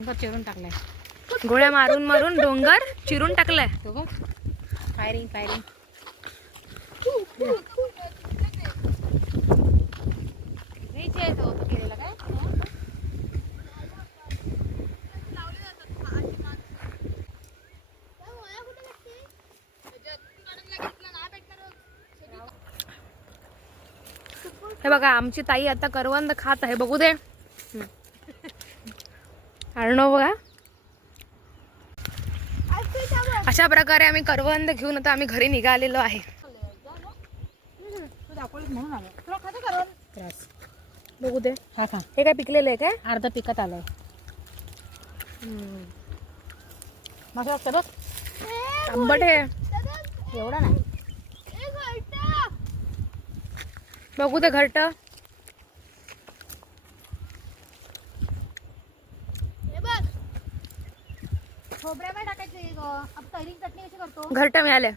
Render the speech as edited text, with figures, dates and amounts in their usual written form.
चिरून टाकलाय, गोळ्या मारून मारून डोंगर चिरून टाकलाय. तो बघ फायरिंग फायरिंग. केलेला काय हे बघा आमची ताई आता करवंद खात आहे, बघू दे. अर्णव बघा, अशा प्रकारे आम्ही करवंद घेऊन आता आम्ही घरी निघालेलो आहे. म्हणून आलो तुला खाते करून त्रास. बघू दे, हा खा. हे काय पिकलेलं आहे काय? अर्ध पिकत आलंय. मस्त वाटतं बघ. आंबट आहे, एवढा नाही. बघू दे घरट. खोबऱ्यामध्ये टाकायचं. तैरी चटणी कशी करतो? घरट मिळाले.